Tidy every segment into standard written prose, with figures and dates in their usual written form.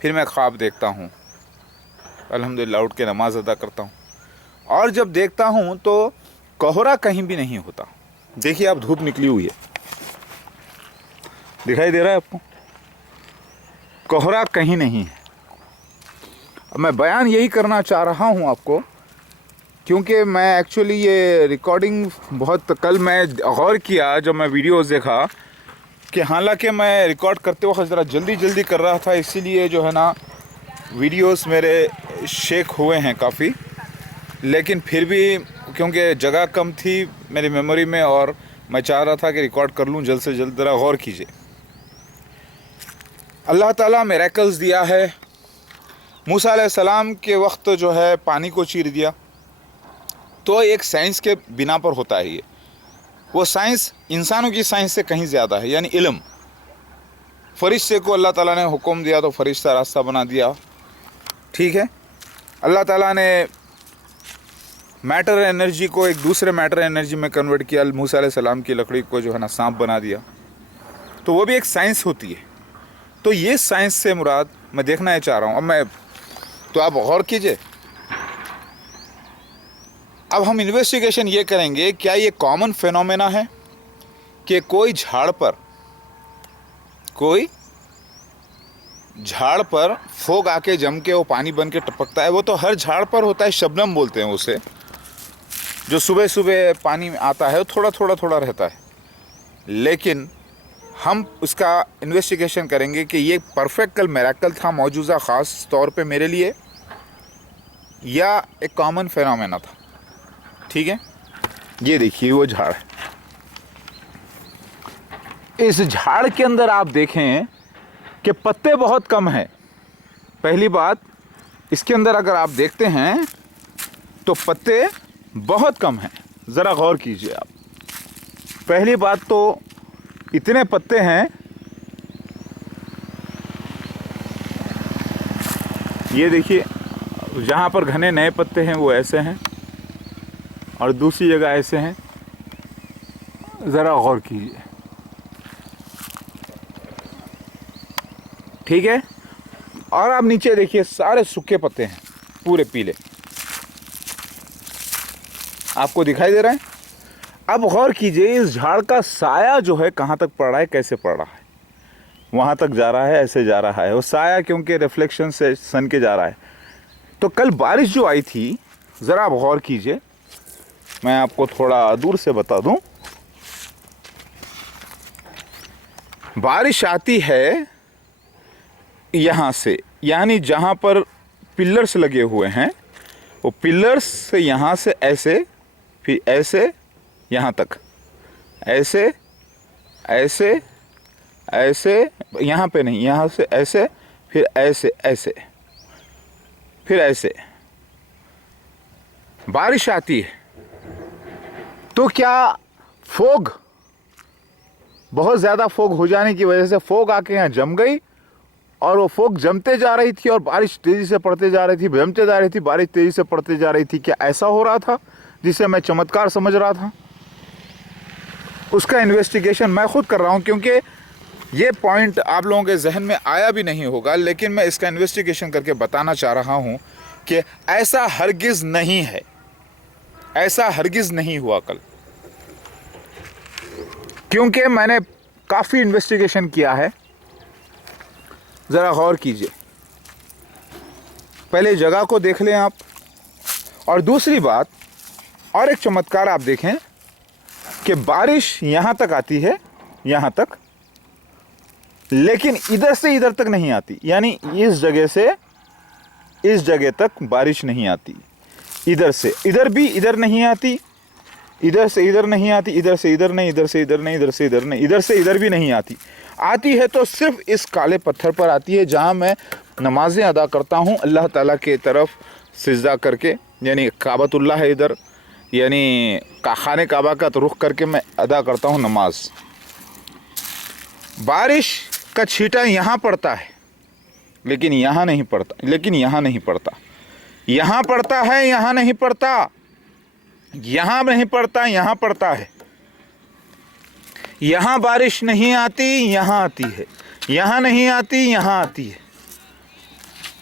फिर मैं ख्वाब देखता हूँ, अल्हम्दुलिल्लाह उठ के नमाज़ अदा करता हूँ, और जब देखता हूँ तो कोहरा कहीं भी नहीं होता। देखिए आप, धूप निकली हुई है, दिखाई दे रहा है आपको, कोहरा कहीं नहीं है। अब मैं बयान यही करना चाह रहा हूँ आपको, क्योंकि मैं एक्चुअली ये रिकॉर्डिंग बहुत, कल मैं गौर किया जब मैं वीडियोस देखा कि हालांकि मैं रिकॉर्ड करते वक्त ज़रा जल्दी कर रहा था, इसीलिए जो है ना वीडियोस मेरे शेक हुए हैं काफ़ी, लेकिन फिर भी क्योंकि जगह कम थी मेरी मेमोरी में और मैं चाह रहा था कि रिकॉर्ड कर लूँ जल्द से जल्द। ज़रा गौर कीजिए, अल्लाह ताला मिरेकल्स दिया है। मूसा अलैहिस्सलाम के वक्त जो है पानी को चीर दिया, तो एक साइंस के बिना पर होता है ये, वो साइंस इंसानों की साइंस से कहीं ज़्यादा है, यानी इल्म। फरिश्ते को अल्लाह ताला ने हुक्म दिया तो फरिश्ता रास्ता बना दिया, ठीक है। अल्लाह ताला ने मैटर एनर्जी को एक दूसरे मैटर एनर्जी में कन्वर्ट किया, मूसा अलैहिस्सलाम की लकड़ी को जो है ना सांप बना दिया, तो वो भी एक साइंस होती है। तो ये साइंस से मुराद मैं देखना ही चाह रहा हूँ। अब मैं, तो आप गौर कीजिए, अब हम इन्वेस्टिगेशन ये करेंगे, क्या ये कॉमन फिनोमेना है कि कोई झाड़ पर फोग आके जम के वो पानी बन के टपकता है। वो तो हर झाड़ पर होता है, शबनम बोलते हैं उसे, जो सुबह सुबह पानी में आता है, वो थोड़ा रहता है। लेकिन हम उसका इन्वेस्टिगेशन करेंगे कि ये परफेक्ट मिरेकल था मौजूदा ख़ास तौर पे मेरे लिए, या एक कॉमन फिनोमेना था, ठीक है। ये देखिए वो झाड़, इस झाड़ के अंदर आप देखें कि पत्ते बहुत कम हैं। पहली बात, इसके अंदर अगर आप देखते हैं तो पत्ते बहुत कम हैं, ज़रा गौर कीजिए आप। पहली बात तो इतने पत्ते हैं, ये देखिए, जहाँ पर घने नए पत्ते हैं वो ऐसे हैं और दूसरी जगह ऐसे हैं, ज़रा गौर कीजिए, ठीक है। और आप नीचे देखिए, सारे सूखे पत्ते हैं, पूरे पीले, आपको दिखाई दे रहा है। अब गौर कीजिए, इस झाड़ का साया जो है कहाँ तक पड़ रहा है, कैसे पड़ रहा है, वहाँ तक जा रहा है, ऐसे जा रहा है। वो साया क्योंकि रिफ्लेक्शन से सन के जा रहा है। तो कल बारिश जो आई थी, ज़रा आप गौर कीजिए, मैं आपको थोड़ा दूर से बता दूं, बारिश आती है यहाँ से, यानी जहाँ पर पिलर्स लगे हुए हैं, वो पिलर्स से यहाँ से ऐसे, फिर ऐसे यहाँ तक, ऐसे ऐसे ऐसे, यहाँ पे नहीं, यहाँ से ऐसे, फिर ऐसे ऐसे, फिर ऐसे बारिश आती है। तो क्या फोग, बहुत ज़्यादा फोग हो जाने की वजह से फोग आके यहाँ जम गई, और वो फोग जमते जा रही थी और बारिश तेज़ी से पड़ते जा रही थी, जमते जा रही थी, बारिश तेज़ी से पड़ते जा रही थी। क्या ऐसा हो रहा था जिसे मैं चमत्कार समझ रहा था? उसका इन्वेस्टिगेशन मैं खुद कर रहा हूँ, क्योंकि ये पॉइंट आप लोगों के जहन में आया भी नहीं होगा, लेकिन मैं इसका इन्वेस्टिगेशन करके बताना चाह रहा हूँ कि ऐसा हरगिज़ नहीं है, ऐसा हरगिज़ नहीं हुआ कल। क्योंकि मैंने काफ़ी इन्वेस्टिगेशन किया है, ज़रा गौर कीजिए, पहले जगह को देख लें आप। और दूसरी बात, और एक चमत्कार आप देखें कि बारिश यहाँ तक आती है, यहाँ तक, लेकिन इधर से इधर तक नहीं आती, यानी इस जगह से इस जगह तक बारिश नहीं आती। इधर से इधर भी इधर नहीं आती, इधर से इधर नहीं आती, इधर से इधर नहीं, इधर से इधर नहीं, इधर से इधर नहीं, इधर से इधर भी नहीं आती। आती है तो सिर्फ इस काले पत्थर पर आती है, जहाँ मैं नमाजें अदा करता हूँ अल्लाह ताला के तरफ सिजदा करके, यानी काबतुल्लाह है इधर, यानी खाने काबा का तो रुख करके मैं अदा करता हूँ नमाज। बारिश का छींटा यहाँ पड़ता है, लेकिन यहाँ नहीं पड़ता, लेकिन यहाँ नहीं पड़ता, यहाँ पड़ता है, यहाँ नहीं पड़ता, यहाँ नहीं पड़ता, यहाँ पड़ता है। यहाँ बारिश नहीं आती, यहाँ आती है, यहाँ नहीं आती, यहाँ आती है।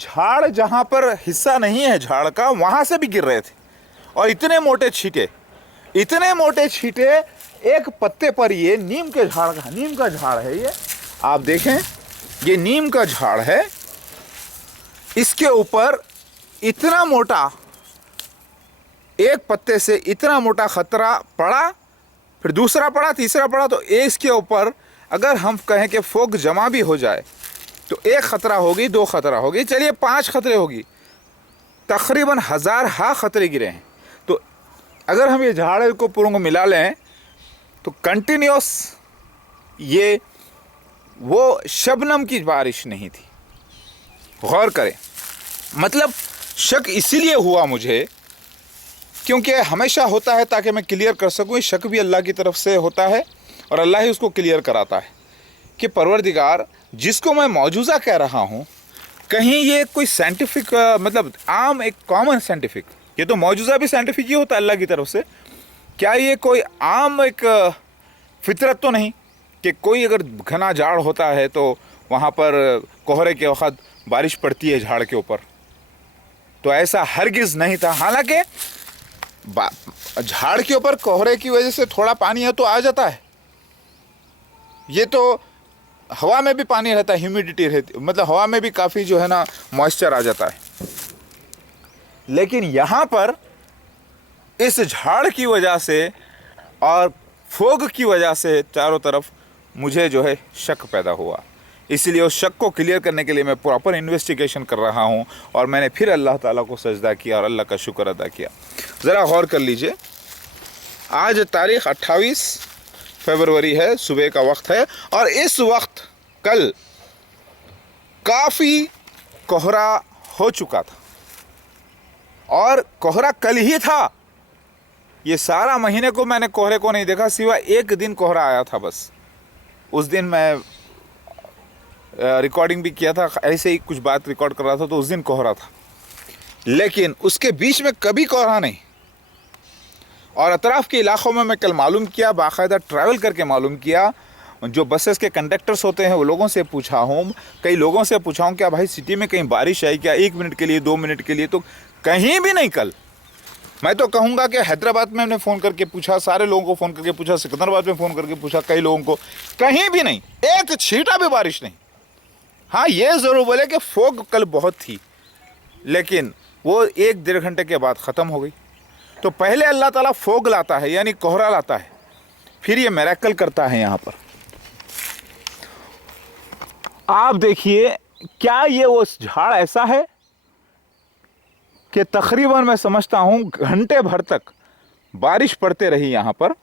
झाड़ जहाँ पर हिस्सा नहीं है झाड़ का वहाँ से भी गिर रहे थे। और इतने मोटे छींटे, इतने मोटे छींटे एक पत्ते पर। ये नीम के झाड़ का, नीम का झाड़ है ये, आप देखें ये नीम का झाड़ है, इसके ऊपर इतना मोटा, एक पत्ते से इतना मोटा खतरा पड़ा, फिर दूसरा पड़ा, तीसरा पड़ा। तो इसके ऊपर अगर हम कहें कि फोग जमा भी हो जाए तो एक खतरा होगी, दो खतरा होगी, चलिए 5 खतरे होगी, तकरीबन 1000 खतरे गिरे हैं। तो अगर हम ये झाड़ को पूरों को मिला लें तो कंटिन्यूस ये वो शबनम की बारिश नहीं थी। गौर करें, मतलब शक इसीलिए हुआ मुझे क्योंकि हमेशा होता है ताकि मैं क्लियर कर सकूं, शक भी अल्लाह की तरफ से होता है और अल्लाह ही उसको क्लियर कराता है कि परवरदिगार जिसको मैं मौजूदा कह रहा हूं, कहीं ये कोई साइंटिफिक मतलब आम एक कॉमन साइंटिफिक, ये तो मौजूदा भी साइंटिफिक ही होता है अल्लाह की तरफ से, क्या ये कोई आम एक फितरत तो नहीं कि कोई अगर घना झाड़ होता है तो वहाँ पर कोहरे के वक़्त बारिश पड़ती है झाड़ के ऊपर? तो ऐसा हरगिज़ नहीं था। हालांकि झाड़ के ऊपर कोहरे की वजह से थोड़ा पानी है तो आ जाता है, ये तो हवा में भी पानी रहता है, ह्यूमिडिटी रहती, मतलब हवा में भी काफ़ी जो है ना मॉइस्चर आ जाता है। लेकिन यहाँ पर इस झाड़ की वजह से और फोग की वजह से चारों तरफ मुझे जो है शक पैदा हुआ। इसलिए उस शक को क्लियर करने के लिए मैं प्रॉपर इन्वेस्टिगेशन कर रहा हूँ और मैंने फिर अल्लाह ताला को सजदा किया और अल्लाह का शुक्र अदा किया। ज़रा गौर कर लीजिए, आज तारीख़ 28 फरवरी है, सुबह का वक्त है और इस वक्त कल काफ़ी कोहरा हो चुका था और कोहरा कल ही था। ये सारा महीने को मैंने कोहरे को नहीं देखा, सिवाय एक दिन कोहरा आया था बस। उस दिन मैं रिकॉर्डिंग भी किया था, ऐसे ही कुछ बात रिकॉर्ड कर रहा था तो उस दिन कोहरा था, लेकिन उसके बीच में कभी कोहरा नहीं। और अतराफ़ के इलाक़ों में मैं कल मालूम किया, बाकायदा ट्रैवल करके मालूम किया, जो बसेस के कंडक्टर्स होते हैं वो लोगों से पूछा हूँ, कई लोगों से पूछा हूँ क्या भाई सिटी में कहीं बारिश आई क्या, 1 मिनट के लिए 2 मिनट के लिए, तो कहीं भी नहीं। कल मैं तो कहूँगा कि हैदराबाद में हमने फ़ोन करके पूछा, सारे लोगों को फ़ोन करके पूछा, सिकंदराबाद में फ़ोन करके पूछा, कई लोगों को, कहीं भी नहीं, एक छींटा भी बारिश नहीं। हाँ ये ज़रूर बोले कि फोग कल बहुत थी, लेकिन वो 1-1.5 घंटे के बाद ख़त्म हो गई। तो पहले अल्लाह ताला फोग लाता है यानी कोहरा लाता है, फिर ये मिरेकल करता है। यहाँ पर आप देखिए, क्या ये वो झाड़ ऐसा है कि तकरीबन मैं समझता हूँ घंटे भर तक बारिश पड़ते रही। यहाँ पर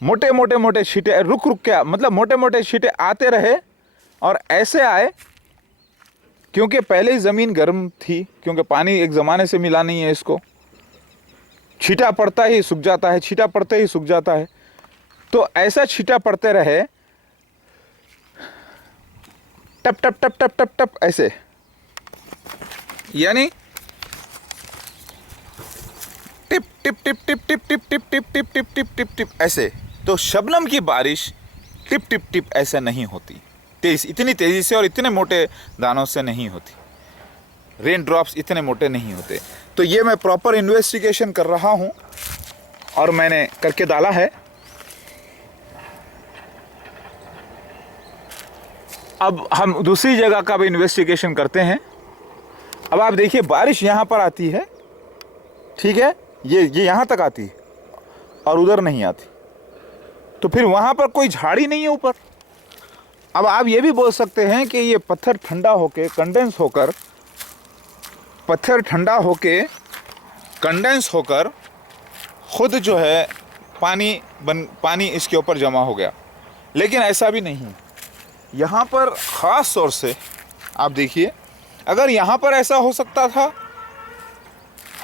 मोटे मोटे मोटे छींटे रुक रुक के, मतलब मोटे मोटे छींटे आते रहे और ऐसे आए क्योंकि पहले ही ज़मीन गर्म थी, क्योंकि पानी एक ज़माने से मिला नहीं है इसको, छींटा पड़ता ही सूख जाता है, छींटा पड़ते ही सूख जाता है। तो ऐसा छींटा पड़ते रहे, टप टप टप टप टप टप ऐसे, यानी tip tip tip tip tip tip tip tip tip tip tip tip tip ऐसे। तो शबनम की बारिश टिप टिप टिप ऐसे नहीं होती, तेज इतनी तेज़ी से और इतने मोटे दानों से नहीं होती, रेन ड्रॉप्स इतने मोटे नहीं होते। तो ये मैं प्रॉपर इन्वेस्टिगेशन कर रहा हूँ और मैंने करके डाला है। अब हम दूसरी जगह का भी इन्वेस्टिगेशन करते हैं। अब आप देखिए, बारिश यहाँ पर आती है, ठीक है, ये यहाँ तक आती है और उधर नहीं आती, तो फिर वहाँ पर कोई झाड़ी नहीं है ऊपर। अब आप ये भी बोल सकते हैं कि ये पत्थर ठंडा होके कंडेंस होकर, पत्थर ठंडा होके कंडेंस होकर खुद जो है पानी इसके ऊपर जमा हो गया, लेकिन ऐसा भी नहीं। यहाँ पर ख़ास तौर से आप देखिए, अगर यहाँ पर ऐसा हो सकता था,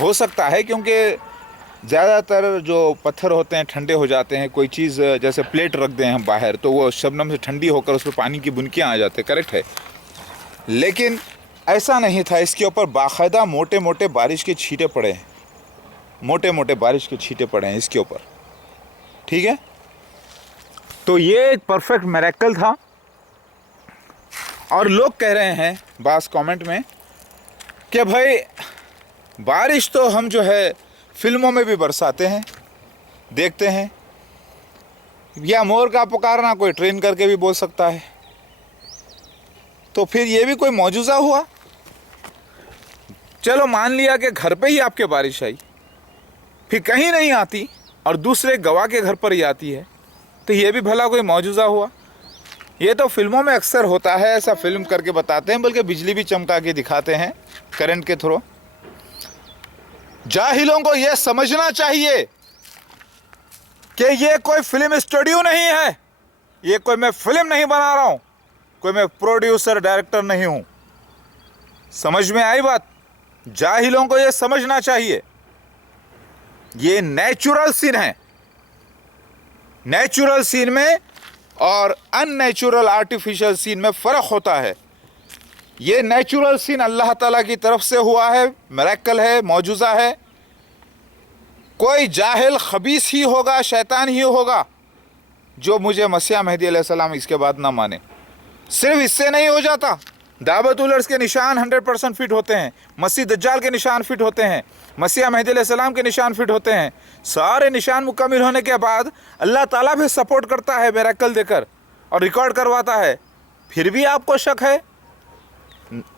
हो सकता है, क्योंकि ज़्यादातर जो पत्थर होते हैं ठंडे हो जाते हैं, कोई चीज़ जैसे प्लेट रख दें हम बाहर तो वो शबनम से ठंडी होकर उस पर पानी की बुनकियाँ आ जाते हैं, करेक्ट है। लेकिन ऐसा नहीं था, इसके ऊपर बाकायदा मोटे मोटे बारिश के छींटे पड़े हैं, मोटे मोटे बारिश के छींटे पड़े हैं इसके ऊपर, ठीक है। तो ये एक परफेक्ट मिरेकल था। और लोग कह रहे हैं बास कमेंट में कि भाई बारिश तो हम जो है फिल्मों में भी बरसाते हैं, देखते हैं, या मोर का पुकारना कोई ट्रेन करके भी बोल सकता है। तो फिर ये भी कोई मौजूज़ा हुआ। चलो मान लिया कि घर पे ही आपके बारिश आई, फिर कहीं नहीं आती और दूसरे गवाह के घर पर ही आती है, तो ये भी भला कोई मौजूज़ा हुआ। ये तो फिल्मों में अक्सर होता है, ऐसा फिल्म करके बताते हैं, बल्कि बिजली भी चमका के दिखाते हैं करंट के थ्रू। जाहिलों को यह समझना चाहिए कि ये कोई फिल्म स्टूडियो नहीं है, ये कोई मैं फिल्म नहीं बना रहा हूं, कोई मैं प्रोड्यूसर डायरेक्टर नहीं हूं। समझ में आई बात? जाहिलों को यह समझना चाहिए, ये नेचुरल सीन है। नेचुरल सीन में और अननेचुरल आर्टिफिशियल सीन में फ़र्क होता है। ये नेचुरल सीन अल्लाह ताला की तरफ से हुआ है, मिरेकल है, मौजूज़ा है। कोई जाहिल खबीस ही होगा, शैतान ही होगा जो मुझे मसीह मेहदी अलैहिस्सलाम इसके बाद ना माने। सिर्फ इससे नहीं हो जाता, दावत उलर्स के निशान 100% फिट होते हैं, मसीह दज्जाल के निशान फिट होते हैं, मसीह मेहदी अलैहिस्सलाम के निशान फिट होते हैं। सारे निशान मुकम्मल होने के बाद अल्लाह ताला भी सपोर्ट करता है मिरेकल देकर और रिकॉर्ड करवाता है। फिर भी आपको शक है?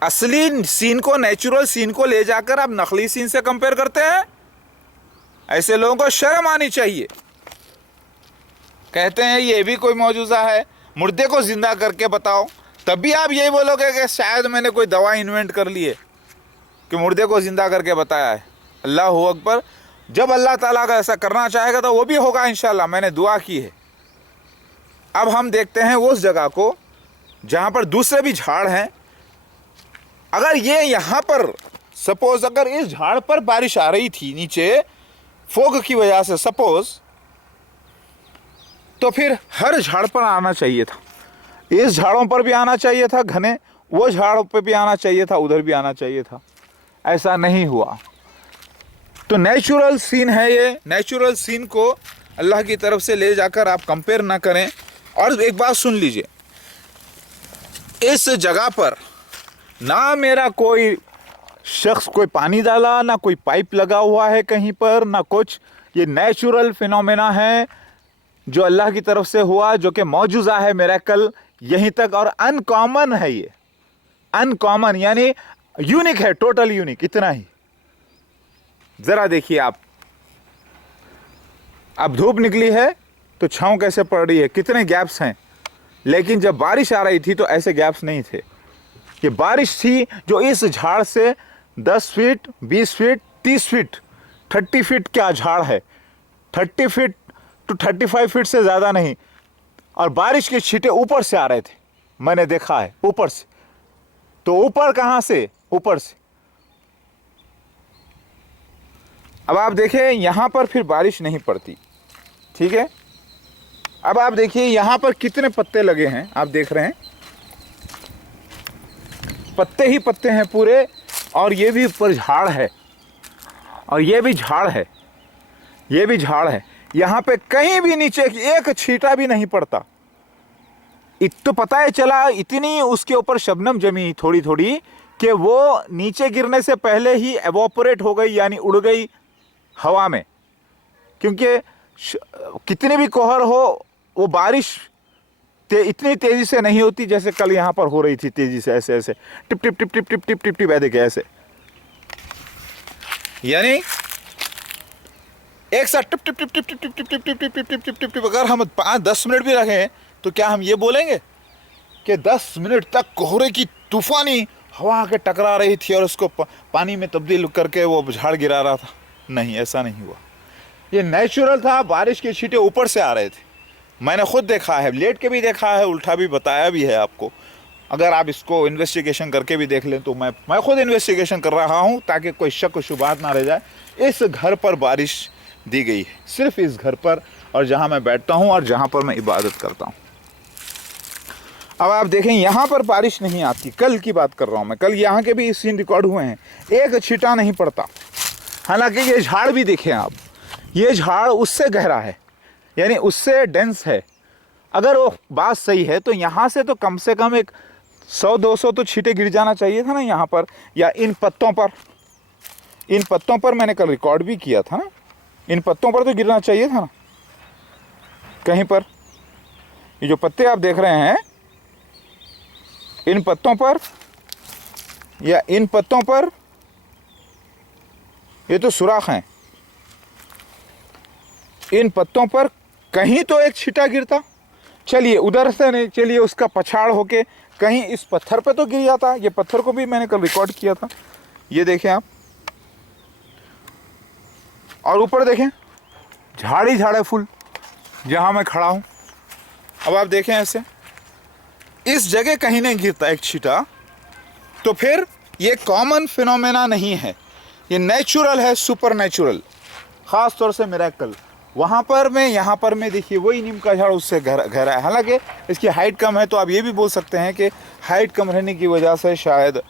असली सीन को, नेचुरल सीन को ले जाकर आप नकली सीन से कंपेयर करते हैं। ऐसे लोगों को शर्म आनी चाहिए। कहते हैं ये भी कोई मौजूज़ा है, मुर्दे को जिंदा करके बताओ, तब भी आप यही बोलोगे कि शायद मैंने कोई दवा इन्वेंट कर ली है कि मुर्दे को जिंदा करके बताया है। अल्लाह हू अकबर। जब अल्लाह ताला का ऐसा करना चाहेगा तो वो भी होगा इंशाल्लाह, मैंने दुआ की है। अब हम देखते हैं उस जगह को जहाँ पर दूसरे भी झाड़ हैं। अगर ये यहाँ पर सपोज अगर इस झाड़ पर बारिश आ रही थी नीचे फोग की वजह से सपोज, तो फिर हर झाड़ पर आना चाहिए था। इस झाड़ों पर भी आना चाहिए था घने, वो झाड़ों पर भी आना चाहिए था, उधर भी आना चाहिए था। ऐसा नहीं हुआ। तो नेचुरल सीन है ये। नेचुरल सीन को अल्लाह की तरफ से ले जाकर आप कंपेयर ना करें। और एक बात सुन लीजिए, इस जगह पर ना मेरा कोई शख्स कोई पानी डाला, ना कोई पाइप लगा हुआ है कहीं पर, ना कुछ। ये नेचुरल फिनोमेना है जो अल्लाह की तरफ से हुआ, जो कि मौजूज़ा है मिरेकल यहीं तक। और अनकॉमन है ये, अनकॉमन यानी यूनिक है, टोटल यूनिक, इतना ही। ज़रा देखिए आप, अब धूप निकली है तो छाँव कैसे पड़ रही है, कितने गैप्स हैं। लेकिन जब बारिश आ रही थी तो ऐसे गैप्स नहीं थे। ये बारिश थी जो इस झाड़ से 10 फीट, 20 फीट, 30 फीट, 30 फीट क्या झाड़ है, 30 फीट टू 35 फीट से ज़्यादा नहीं। और बारिश के छींटे ऊपर से आ रहे थे, मैंने देखा है ऊपर से। तो ऊपर कहाँ से? ऊपर से। अब आप देखें यहाँ पर फिर बारिश नहीं पड़ती, ठीक है। अब आप देखिए यहाँ पर कितने पत्ते लगे हैं, आप देख रहे हैं पत्ते ही पत्ते हैं पूरे। और ये भी ऊपर झाड़ है, और ये भी झाड़ है, ये भी झाड़ है। यहाँ पे कहीं भी नीचे एक छींटा भी नहीं पड़ता। तो पता है चला, इतनी उसके ऊपर शबनम जमी थोड़ी थोड़ी कि वो नीचे गिरने से पहले ही एवोपरेट हो गई, यानी उड़ गई हवा में। क्योंकि कितनी भी कोहर हो, वो बारिश इतनी तेजी से नहीं होती जैसे कल यहाँ पर हो रही थी, तेजी से ऐसे ऐसे tip tip tip tip tip tip tip tip ऐसे ऐसे, यानी एक साथ tip tip tip tip tip tip tip tip tip tip tip tip tip tip. अगर हम 5-10 मिनट भी रखें तो क्या हम ये बोलेंगे कि 10 मिनट तक कोहरे की तूफानी हवा आके टकरा रही थी और उसको पानी में तब्दील करके वो झाड़ गिरा रहा था? नहीं, ऐसा नहीं हुआ। ये नेचुरल था। बारिश के छींटे ऊपर से आ रहे थे, मैंने खुद देखा है, लेट के भी देखा है, उल्टा भी बताया भी है आपको। अगर आप इसको इन्वेस्टिगेशन करके भी देख लें तो मैं खुद इन्वेस्टिगेशन कर रहा हूँ ताकि कोई शक शुबात ना रह जाए। इस घर पर बारिश दी गई है, सिर्फ इस घर पर, और जहाँ मैं बैठता हूँ और जहाँ पर मैं इबादत करता हूँ। अब आप देखें यहाँ पर बारिश नहीं आती। कल की बात कर रहा हूँ मैं, कल यहाँ के भी सीन रिकॉर्ड हुए हैं, एक छींटा नहीं पड़ता। हालांकि ये झाड़ भी देखें आप, ये झाड़ उससे गहरा है, यानी उससे डेंस है। अगर वो बात सही है तो यहाँ से तो कम से कम एक 100-200 तो छींटे गिर जाना चाहिए था ना यहाँ पर, या इन पत्तों पर। इन पत्तों पर मैंने कल रिकॉर्ड भी किया था ना, इन पत्तों पर तो गिरना चाहिए था ना कहीं पर। ये जो पत्ते आप देख रहे हैं, इन पत्तों पर या इन पत्तों पर, ये तो सुराख हैं। इन पत्तों पर कहीं तो एक छींटा गिरता। चलिए उधर से नहीं, चलिए उसका पछाड़ होके कहीं इस पत्थर पे तो गिर जाता। ये पत्थर को भी मैंने कल रिकॉर्ड किया था। ये देखें आप, और ऊपर देखें झाड़ ही झाड़ है फुल जहाँ मैं खड़ा हूँ। अब आप देखें ऐसे, इस जगह कहीं नहीं गिरता एक छींटा, तो फिर ये कॉमन फिनोमेना नहीं है, ये नेचुरल है, सुपर नेचुरल, ख़ास तौर से मिरेकल। वहाँ पर में, यहाँ पर में देखिए वही नीम का झाड़ उससे गहरा है। हालांकि इसकी हाइट कम है, तो आप ये भी बोल सकते हैं कि हाइट कम रहने की वजह से शायद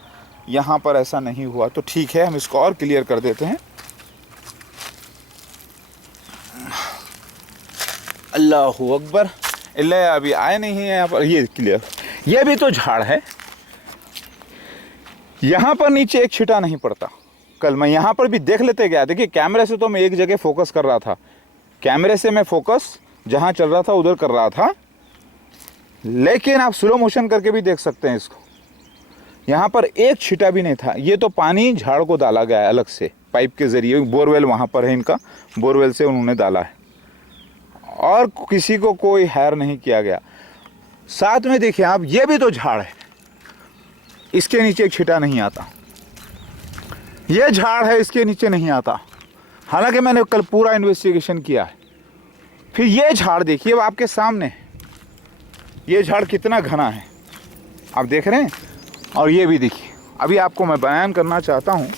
यहाँ पर ऐसा नहीं हुआ। तो ठीक है, हम इसको और क्लियर कर देते हैं। अल्लाहू अकबर। इल्ला अभी आए नहीं है यहाँ पर, ये क्लियर। ये भी तो झाड़ है, यहाँ पर नीचे एक छींटा नहीं पड़ता। कल मैं यहाँ पर भी देख लेते गया। देखिए कैमरे से तो मैं एक जगह फोकस कर रहा था, कैमरे से मैं फोकस जहाँ चल रहा था उधर कर रहा था, लेकिन आप स्लो मोशन करके भी देख सकते हैं इसको। यहाँ पर एक छींटा भी नहीं था। ये तो पानी झाड़ को डाला गया है अलग से पाइप के ज़रिए। बोरवेल वहाँ पर है इनका, बोरवेल से उन्होंने डाला है, और किसी को कोई हैर नहीं किया गया। साथ में देखिए आप, ये भी तो झाड़ है, इसके नीचे एक छींटा नहीं आता। ये झाड़ है, इसके नीचे नहीं आता। हालांकि मैंने कल पूरा इन्वेस्टिगेशन किया है। फिर ये झाड़ देखिए, अब आपके सामने ये झाड़ कितना घना है आप देख रहे हैं। और ये भी देखिए, अभी आपको मैं बयान करना चाहता हूँ,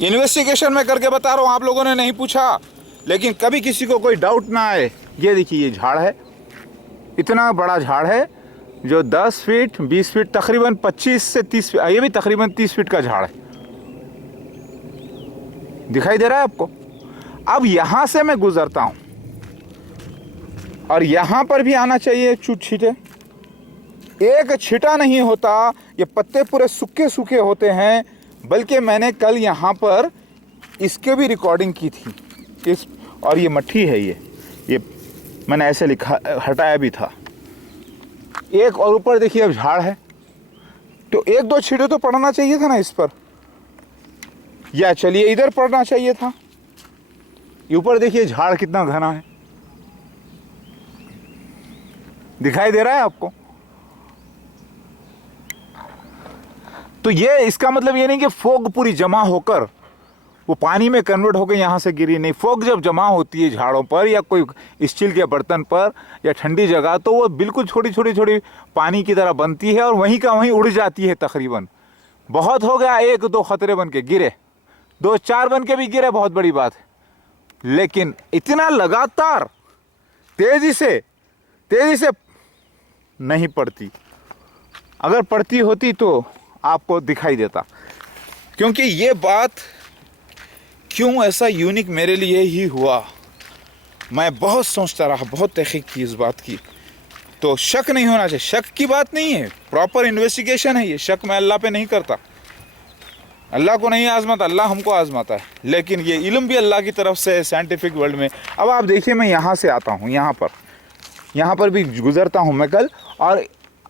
इन्वेस्टिगेशन में करके बता रहा हूँ, आप लोगों ने नहीं पूछा, लेकिन कभी किसी को कोई डाउट ना आए। ये देखिए, ये झाड़ है, इतना बड़ा झाड़ है जो 10 फीट 20 फीट तकरीबन 25 से 30, ये भी तकरीबन 30 फीट का झाड़ है। दिखाई दे रहा है आपको। अब यहाँ से मैं गुजरता हूँ और यहाँ पर भी आना चाहिए छींटे, एक छींटा नहीं होता। ये पत्ते पूरे सूखे सूखे होते हैं। बल्कि मैंने कल यहाँ पर इसके भी रिकॉर्डिंग की थी इस, और ये मट्ठी है, ये मैंने ऐसे लिखा, हटाया भी था। एक और ऊपर देखिए अब झाड़ है, तो 1-2 छींटे तो पड़ना चाहिए था ना इस पर, या चलिए इधर पड़ना चाहिए था। ऊपर देखिए झाड़ कितना घना है, दिखाई दे रहा है आपको। तो ये इसका मतलब ये नहीं कि फोग पूरी जमा होकर वो पानी में कन्वर्ट होकर यहाँ से गिरी, नहीं। फोग जब जमा होती है झाड़ों पर या कोई स्टील के बर्तन पर या ठंडी जगह, तो वो बिल्कुल छोटी छोटी छोटी पानी की तरह बनती है और वहीं का वहीं उड़ जाती है तकरीबन। बहुत हो गया 1-2 खतरे बन के गिरे, 2-4 बन के भी गिरे, बहुत बड़ी बात है। लेकिन इतना लगातार तेज़ी से नहीं पड़ती। अगर पड़ती होती तो आपको दिखाई देता। क्योंकि ये बात क्यों ऐसा यूनिक मेरे लिए ही हुआ, मैं बहुत सोचता रहा, बहुत तहकीक की इस बात की। तो शक नहीं होना चाहिए, शक की बात नहीं है, प्रॉपर इन्वेस्टिगेशन है ये। शक मैं अल्लाह पे नहीं करता, अल्लाह को नहीं आजमाता, अल्लाह हमको आजमाता है। लेकिन ये इल्म भी अल्लाह की तरफ से है साइंटिफिक वर्ल्ड में। अब आप देखिए, मैं यहाँ से आता हूँ, यहाँ पर भी गुजरता हूँ मैं कल, और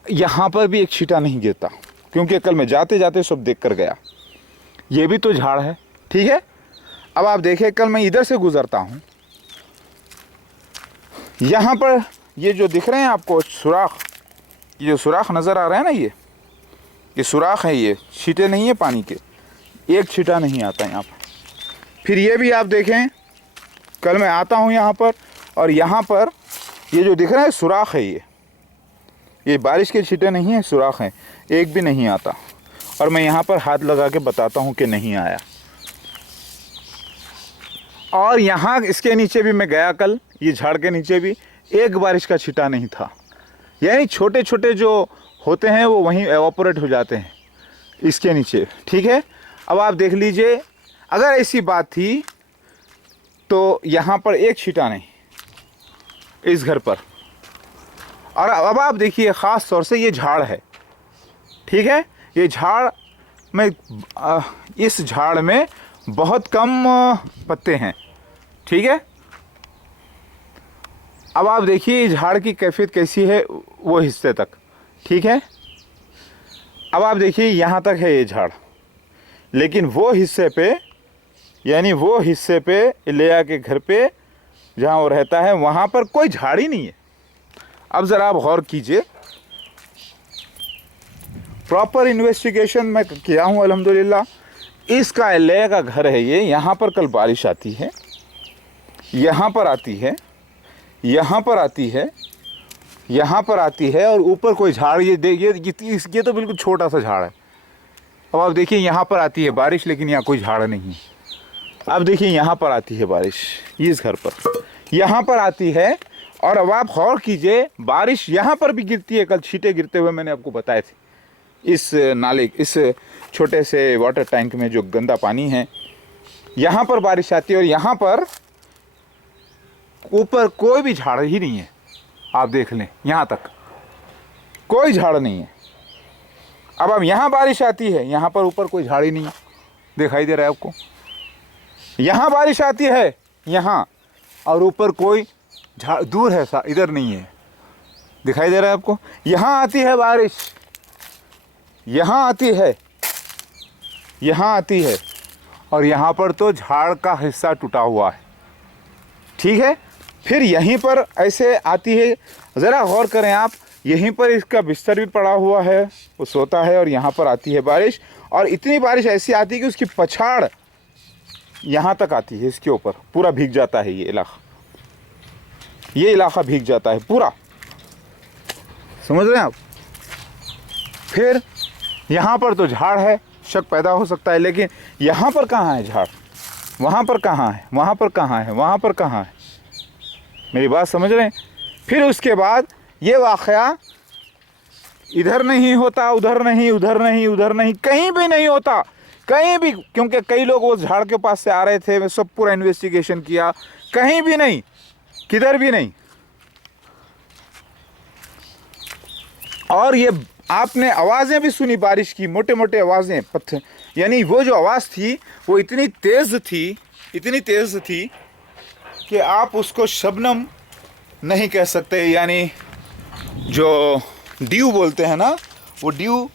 यहाँ पर भी एक छींटा नहीं गिरता, क्योंकि कल मैं जाते जाते सब देख कर गया। ये भी तो झाड़ है, ठीक है। अब आप देखिए, कल मैं इधर से गुजरता हूँ, यहाँ पर ये जो दिख रहे हैं आपको सुराख, ये जो सुराख नज़र आ रहा है ना, ये सुराख है, ये छींटे नहीं है पानी के, एक छींटा नहीं आता यहाँ पर। फिर ये भी आप देखें, कल मैं आता हूँ यहाँ पर, और यहाँ पर ये जो दिख रहा है सुराख है, ये बारिश के छींटे नहीं है, सुराख हैं, एक भी नहीं आता। और मैं यहाँ पर हाथ लगा के बताता हूँ कि नहीं आया। और यहाँ इसके नीचे भी मैं गया कल, ये झाड़ के नीचे भी एक बारिश का छींटा नहीं था। यानी छोटे छोटे जो होते हैं वो वहीं एवापोरेट हो जाते हैं इसके नीचे, ठीक है। अब आप देख लीजिए, अगर ऐसी बात थी तो यहाँ पर एक छींटा नहीं इस घर पर, और अब आप देखिए ख़ास तौर से ये झाड़ है, ठीक है, ये झाड़ में इस झाड़ में बहुत कम पत्ते हैं, ठीक है। अब आप देखिए झाड़ की कैफियत कैसी है वो हिस्से तक, ठीक है। अब आप देखिए यहाँ तक है ये झाड़, लेकिन वो हिस्से पे, यानी वो हिस्से पे इलिया के घर पे जहाँ वो रहता है वहाँ पर कोई झाड़ ही नहीं है। अब ज़रा आप गौर कीजिए, प्रॉपर इन्वेस्टिगेशन मैं किया हूँ अल्हम्दुलिल्लाह। इसका इलिया का घर है ये, यहाँ पर कल बारिश आती है, यहाँ पर आती है, यहाँ पर आती है, यहाँ पर आती है, और ऊपर कोई झाड़, ये तो बिल्कुल छोटा सा झाड़ है। अब आप देखिए यहाँ पर आती है बारिश, लेकिन यहाँ कोई झाड़ नहीं है। अब देखिए यहाँ पर आती है बारिश, इस घर पर यहाँ पर आती है, और अब आप गौर कीजिए बारिश यहाँ पर भी गिरती है। कल छींटे गिरते हुए मैंने आपको बताए थे, इस नाले, इस छोटे से वाटर टैंक में जो गंदा पानी है, यहाँ पर बारिश आती है, और यहाँ पर ऊपर कोई भी झाड़ ही नहीं है। आप देख लें यहाँ तक कोई झाड़ नहीं है। अब यहाँ बारिश आती है, यहाँ पर ऊपर कोई झाड़ ही नहीं है, दिखाई दे रहा है आपको। यहाँ बारिश आती है यहाँ, और ऊपर कोई झाड़ दूर है, इधर नहीं है, दिखाई दे रहा है आपको। यहाँ आती है बारिश, यहाँ आती है, यहाँ आती है, और यहाँ पर तो झाड़ का हिस्सा टूटा हुआ है, ठीक है। फिर यहीं पर ऐसे आती है, ज़रा गौर करें आप, यहीं पर इसका बिस्तर भी पड़ा हुआ है, वो सोता है, और यहाँ पर आती है बारिश, और इतनी बारिश ऐसी आती है कि उसकी पछाड़ यहाँ तक आती है, इसके ऊपर पूरा भीग जाता है ये इलाका भीग जाता है पूरा, समझ रहे हैं आप। फिर यहाँ पर तो झाड़ है, शक पैदा हो सकता है, लेकिन यहाँ पर कहाँ है झाड़, वहाँ पर कहाँ है, वहाँ पर कहाँ है, वहाँ पर कहाँ है, मेरी बात समझ रहे हैं। फिर उसके बाद ये वाक़या इधर नहीं होता, उधर नहीं, उधर नहीं, उधर नहीं, कहीं भी नहीं होता, कहीं भी, क्योंकि कई लोग वो झाड़ के पास से आ रहे थे, मैं सब पूरा इन्वेस्टिगेशन किया, कहीं भी नहीं, किधर भी नहीं। और ये आपने आवाज़ें भी सुनी बारिश की, मोटे मोटे आवाज़ें, पत्थर, यानी वो जो आवाज़ थी वो इतनी तेज़ थी, इतनी तेज़ थी कि आप उसको शबनम नहीं कह सकते, यानी जो ड्यू बोलते हैं ना, वो ड्यू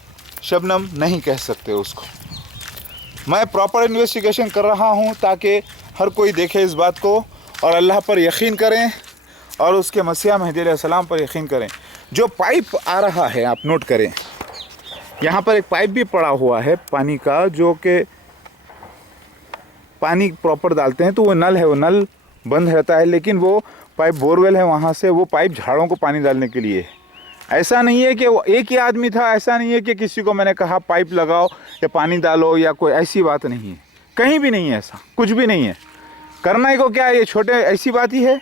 शबनम नहीं कह सकते उसको। मैं प्रॉपर इन्वेस्टिगेशन कर रहा हूँ ताकि हर कोई देखे इस बात को और अल्लाह पर यकीन करें और उसके मसीहा महदी अलैहिस्सलाम पर यकीन करें। जो पाइप आ रहा है आप नोट करें, यहाँ पर एक पाइप भी पड़ा हुआ है पानी का, जो कि पानी प्रॉपर डालते हैं तो वो नल है, वो नल बंद रहता है, लेकिन वो पाइप बोरवेल है, वहाँ से वो पाइप झाड़ों को पानी डालने के लिए। ऐसा नहीं है कि वो एक ही आदमी था, ऐसा नहीं है कि किसी को मैंने कहा पाइप लगाओ या पानी डालो या कोई ऐसी बात नहीं है, कहीं भी नहीं है, ऐसा कुछ भी नहीं है। करने को क्या है, ये छोटे ऐसी बात ही है,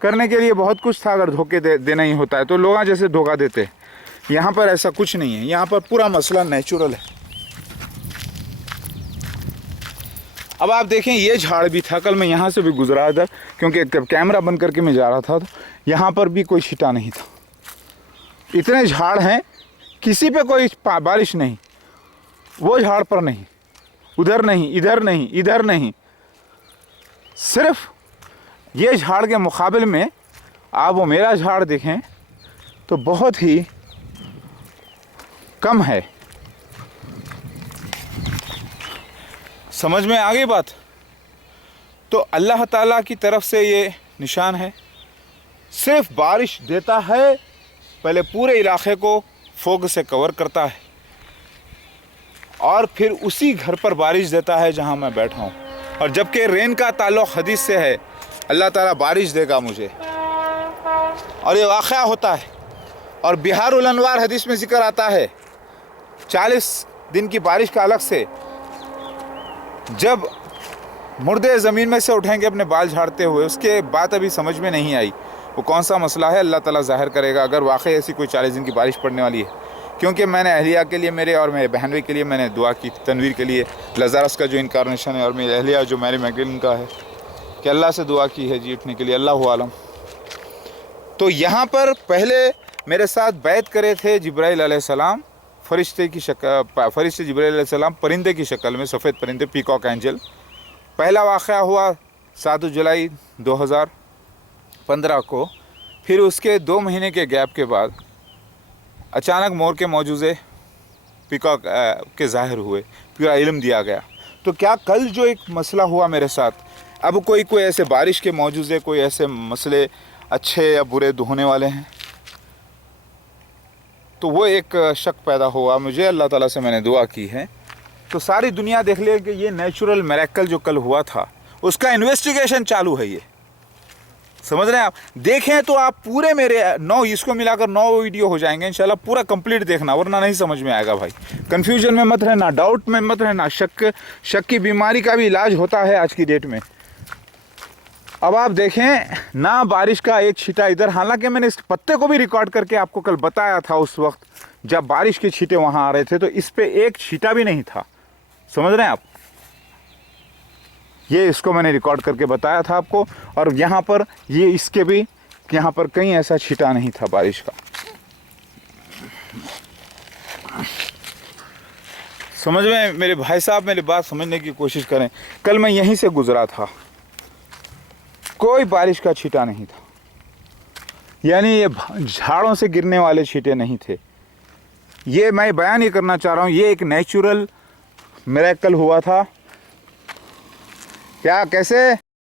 करने के लिए बहुत कुछ था। अगर धोखे देना ही होता है तो लोग जैसे धोखा देते हैं, यहाँ पर ऐसा कुछ नहीं है, यहाँ पर पूरा मसला नेचुरल है। अब आप देखें ये झाड़ भी था, कल मैं यहाँ से भी गुजरा था क्योंकि कैमरा बंद करके मैं जा रहा था, तो यहाँ पर भी कोई छिटा नहीं था। इतने झाड़ हैं, किसी पे कोई बारिश नहीं, वो झाड़ पर नहीं, उधर नहीं, इधर नहीं, इधर नहीं, सिर्फ ये झाड़ के मुकाबले में आप वो मेरा झाड़ देखें तो बहुत ही कम है। समझ में आ गई बात? तो अल्लाह ताला की तरफ से ये निशान है, सिर्फ बारिश देता है, पहले पूरे इलाके को फोग से कवर करता है और फिर उसी घर पर बारिश देता है जहां मैं बैठा हूं। और जबकि रेन का ताल्लुक़ हदीस से है, अल्लाह ताला बारिश देगा मुझे, और ये वाक़या होता है। और बिहारुल अनवार हदीस में ज़िक्र आता है 40 दिन की बारिश का अलग से, जब मुर्दे ज़मीन में से उठेंगे अपने बाल झाड़ते हुए, उसके बात अभी समझ में नहीं आई वो कौन सा मसला है, अल्लाह ताला ज़ाहिर करेगा अगर वाकई ऐसी कोई 40 दिन की बारिश पड़ने वाली है। क्योंकि मैंने अहलिया के लिए, मेरे और मेरे बहनोई के लिए मैंने दुआ की, तनवीर के लिए, लज़ारस का जो इनकारनेशन है, और मेरी अहलिया जो मैरी मैगलिन का है, कि अल्लाह से दुआ की है जीतने के लिए, अल्लाह आलम। तो यहाँ पर पहले मेरे साथ बैत करे थे जिब्राइल अलैहिस्सलाम, फरिश्ते की शक्ल, फरिश्ते जिब्राइल अलैहिस्सलाम परिंदे की शक्ल में, सफ़ेद परिंदे, पीकॉक एंजल। पहला वाक़या हुआ 7 जुलाई 2015 को। फिर उसके 2 महीने के गैप के बाद अचानक मोर के मौजूज़े पीकॉक के ज़ाहिर हुए, पूरा इल्म दिया गया। तो क्या कल जो एक मसला हुआ मेरे साथ, अब कोई ऐसे बारिश के मौजूज़े, कोई ऐसे मसले अच्छे या बुरे होने वाले हैं? तो वो एक शक पैदा हुआ मुझे, अल्लाह ताला से मैंने दुआ की है। तो सारी दुनिया देख ले कि ये नेचुरल मिरेकल जो कल हुआ था उसका इन्वेस्टिगेशन चालू है। ये समझ रहे हैं आप? देखें तो आप पूरे मेरे 9, इसको मिलाकर 9 वीडियो हो जाएंगे इंशाल्लाह, पूरा कंप्लीट देखना, वरना नहीं समझ में आएगा भाई। कंफ्यूजन में मत रहना, डाउट में मत रहना। शक की बीमारी का भी इलाज होता है आज की डेट में। अब आप देखें ना, बारिश का एक छींटा इधर, हालांकि मैंने इस पत्ते को भी रिकॉर्ड करके आपको कल बताया था, उस वक्त जब बारिश के छींटे वहाँ आ रहे थे, तो इस पे एक छींटा भी नहीं था। समझ रहे हैं आप? ये इसको मैंने रिकॉर्ड करके बताया था आपको। और यहाँ पर ये इसके भी, यहाँ पर कहीं ऐसा छींटा नहीं था बारिश का। समझ में मेरे भाई साहब, मेरी बात समझने की कोशिश करें। कल मैं यहीं से गुजरा था, कोई बारिश का छींटा नहीं था, यानी ये झाड़ों से गिरने वाले छींटे नहीं थे। ये मैं बयान ही करना चाह रहा हूँ, ये एक नेचुरल मिरेकल हुआ था। क्या कैसे